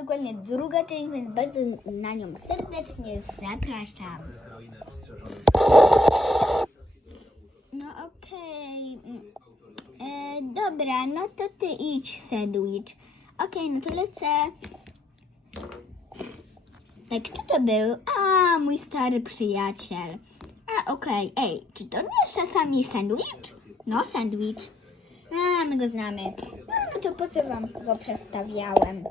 dokładnie druga część, więc bardzo na nią serdecznie zapraszam. No okej. Mm. E, dobra, no to ty idź sandwich. Okej, no to lecę. Ej, kto to był? A, mój stary przyjaciel. A, okej. Ej, czy to jest czasami sandwich? No, sandwich. A, my go znamy. No, no to po co wam go przedstawiałem?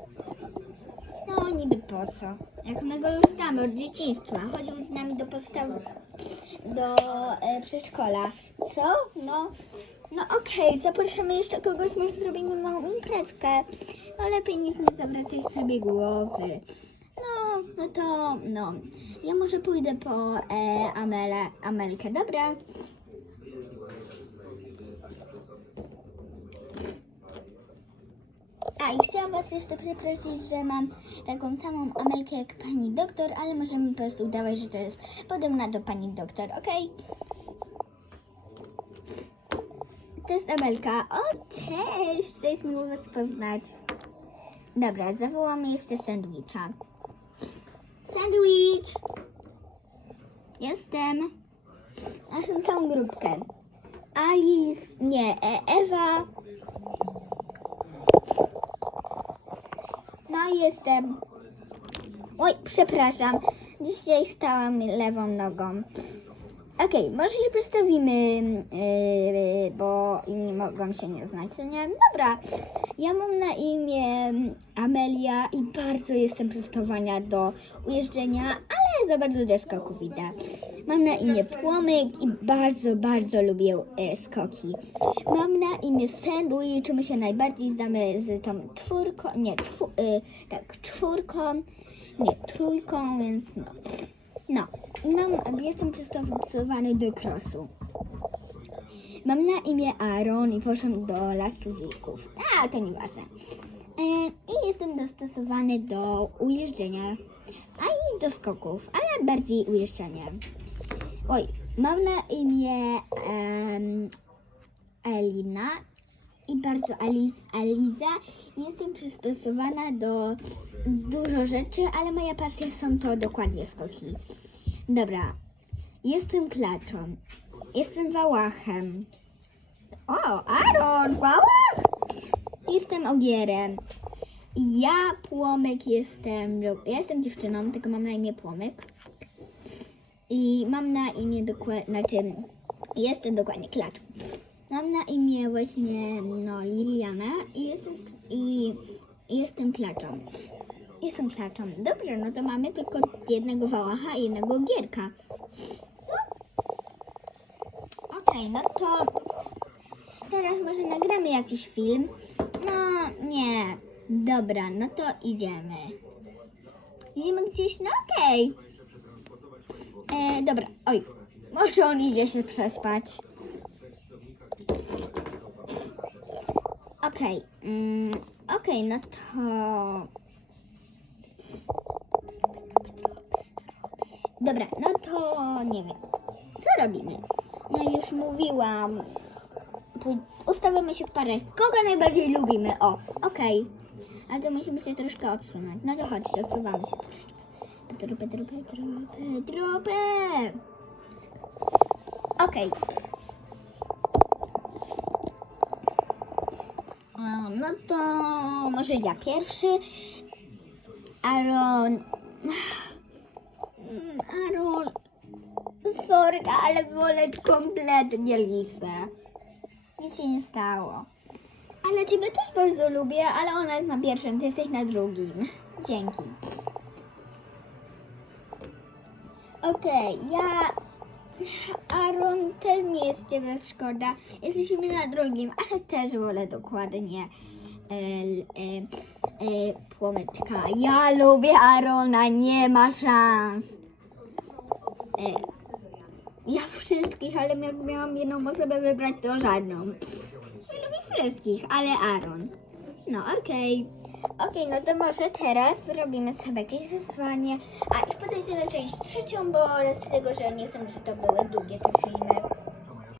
No, niby po co? Jak my go już znamy od dzieciństwa. Chodził z nami do podstaw... do e, przedszkola. Co? No, no okej, zapraszamy jeszcze kogoś, może zrobimy małą imprezkę. No lepiej nic nie zawracaj sobie głowy. No, no to, no. Ja może pójdę po e, Amelę, Amelkę, dobra? A i chciałam Was jeszcze przeprosić, że mam taką samą Amelkę jak pani doktor, ale możemy po prostu udawać, że to jest podobna do pani doktor, okej? To jest Amelka. O, cześć! Cześć, miło Was poznać. Dobra, zawołamy jeszcze sandwicha. Sandwich! Jestem. Naszą całą grupkę. Alice, nie, e, Ewa. No jestem. Oj, przepraszam. Dzisiaj stałam lewą nogą. Okej, może się przedstawimy, yy, bo inni mogą się nie znać, co nie? Dobra, ja mam na imię Amelia i bardzo jestem przystosowana do ujeżdżenia, ale za bardzo do skoków idę. Mam na imię Płomyk i bardzo, bardzo lubię e, skoki. Mam na imię Sandwich, my się najbardziej znamy z tą czwórką, nie, czwu, y, tak, czwórką, nie, trójką, więc no. No, mam, jestem przystosowany do krosu. Mam na imię Aaron i poszłam do lasu wilków. A, to nieważne. E, I jestem dostosowany do ujeżdżenia, a i do skoków, ale bardziej ujeżdżania. Oj, mam na imię Elina i bardzo Aliz, Aliza. Jestem przystosowana do dużo rzeczy, ale moja pasja są to dokładnie skoki. Dobra, jestem klaczą. Jestem wałachem. O, Aaron, wałach! Jestem ogierem. Ja, Płomyk, jestem... Ja jestem dziewczyną, tylko mam na imię Płomyk. I mam na imię dokładnie... Znaczy, jestem dokładnie klaczą. Mam na imię właśnie, no, Liliana i jestem... I jestem klaczą. Jestem klaczą. Dobrze, no to mamy tylko jednego wałacha i jednego gierka. No. Okej, no to teraz może nagramy jakiś film. No nie. Dobra, no to idziemy. Idziemy gdzieś? No okej. E, dobra, oj. Może on idzie się przespać. Okej. mm, Okej, no to... Dobra, no to nie wiem. Co robimy? No już mówiłam. Ustawimy się w parę. Kogo najbardziej lubimy? O, okej. A to musimy się troszkę odsunąć. No to chodźcie, odsuwamy się troszeczkę. Petru, Petru, Petru, Petru, Petru. Okej. O, No to może ja pierwszy. Aaron. Aaron. Sorry, ale wolę kompletnie Lisę. Nic się nie stało. Ale ciebie też bardzo lubię, ale ona jest na pierwszym, ty jesteś na drugim. Dzięki. Okej, ja... Aaron, też mi jest ciebie szkoda. Jesteśmy na drugim, ale też wolę dokładnie e, e, e, płomyczka. Ja lubię Arona, nie ma szans. E, ja wszystkich, ale jak miałam jedną osobę wybrać, to żadną. Ja lubię wszystkich, ale Aaron. No okej. Okej, no to może teraz zrobimy sobie jakieś wyzwanie. A i na część trzecią, bo z tego, że nie chcę, żeby to były długie te filmy.